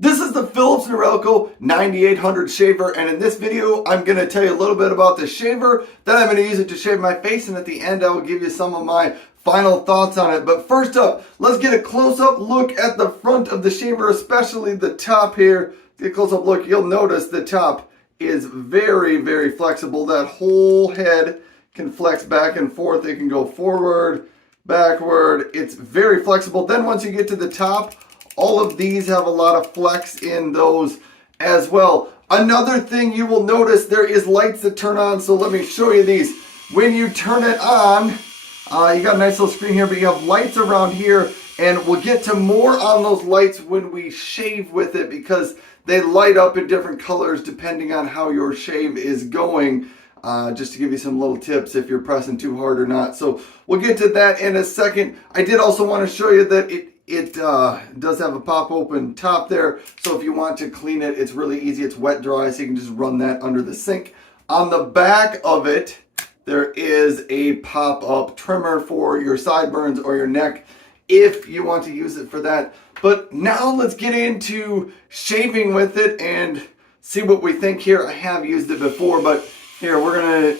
This is the Philips Norelco 9800 shaver, and in this video I'm going to tell you a little bit about the shaver, then I'm going to use it to shave my face, and at the end I will give you some of my final thoughts on it. But first up, let's get a close-up look at the front of the shaver, especially the top here. Get a close-up look, you'll notice the top is very, very flexible. That whole head can flex back and forth. It can go forward, backward. It's very flexible. Then once you get to the top, all of these have a lot of flex in those as well. Another thing you will notice, there is lights that turn on, so let me show you these. When you turn it on, you got a nice little screen here, but you have lights around here, and we'll get to more on those lights when we shave with it because they light up in different colors depending on how your shave is going. Just to give you some little tips if you're pressing too hard or not. So we'll get to that in a second. I did also want to show you that it does have a pop open top there, so if you want to clean it, it's really easy. It's wet dry, so you can just run that under the sink. On the back of it, there is a pop-up trimmer for your sideburns or your neck if you want to use it for that. But now let's get into shaving with it and see what we think here. I have used it before, but here we're gonna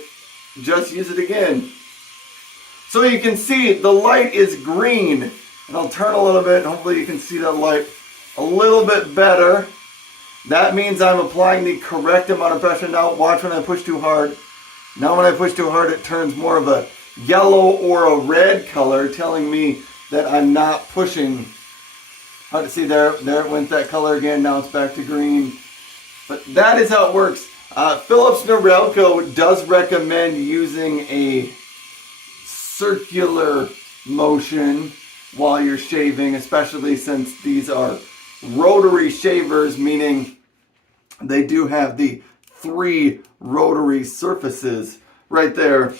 just use it again. So you can see the light is green. And I'll turn a little bit, and hopefully you can see that light a little bit better. That means I'm applying the correct amount of pressure. Now watch when I push too hard. Now when I push too hard, it turns more of a yellow or a red color, telling me that I'm not pushing. Hard to see there it went that color again. Now it's back to green. But that is how it works. Philips Norelco does recommend using a circular motion while you're shaving, especially since these are rotary shavers, meaning they do have the 3 rotary surfaces right there.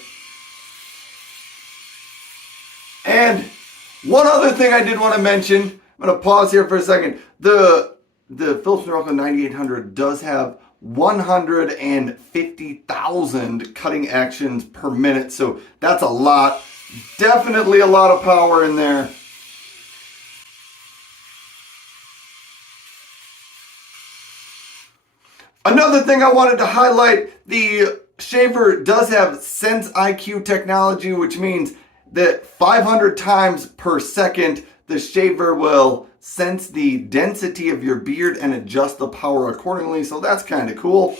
And one other thing I did want to mention, I'm going to pause here for a second. The Philips Norelco 9800 does have 150,000 cutting actions per minute, so that's a lot. Definitely a lot of power in there. Another thing I wanted to highlight, the shaver does have Sense IQ technology, which means that 500 times per second, the shaver will sense the density of your beard and adjust the power accordingly, so that's kind of cool.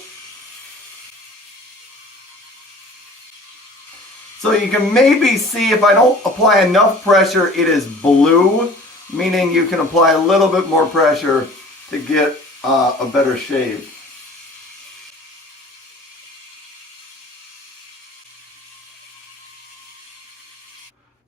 So you can maybe see if I don't apply enough pressure, it is blue, meaning you can apply a little bit more pressure to get a better shave.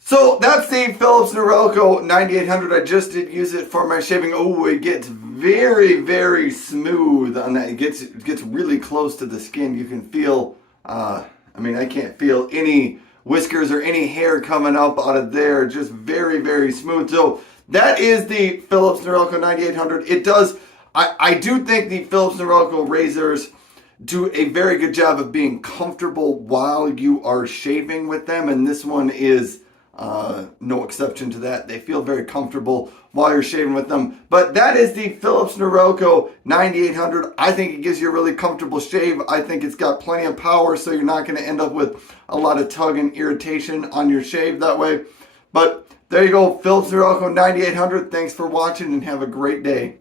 So that's the Philips Norelco 9800. I just did use it for my shaving. Oh, it gets very, very smooth on that. It gets really close to the skin. You can feel, I can't feel any whiskers or any hair coming up out of there. Just very, very smooth. So that is the Philips Norelco 9800. It does, I do think the Philips Norelco razors do a very good job of being comfortable while you are shaving with them. And this one is no exception to that. They feel very comfortable while you're shaving with them. But that is the Philips Norelco 9800. I think it gives you a really comfortable shave. I think it's got plenty of power, so you're not going to end up with a lot of tug and irritation on your shave that way. But there you go, Philips Norelco 9800. Thanks for watching and have a great day.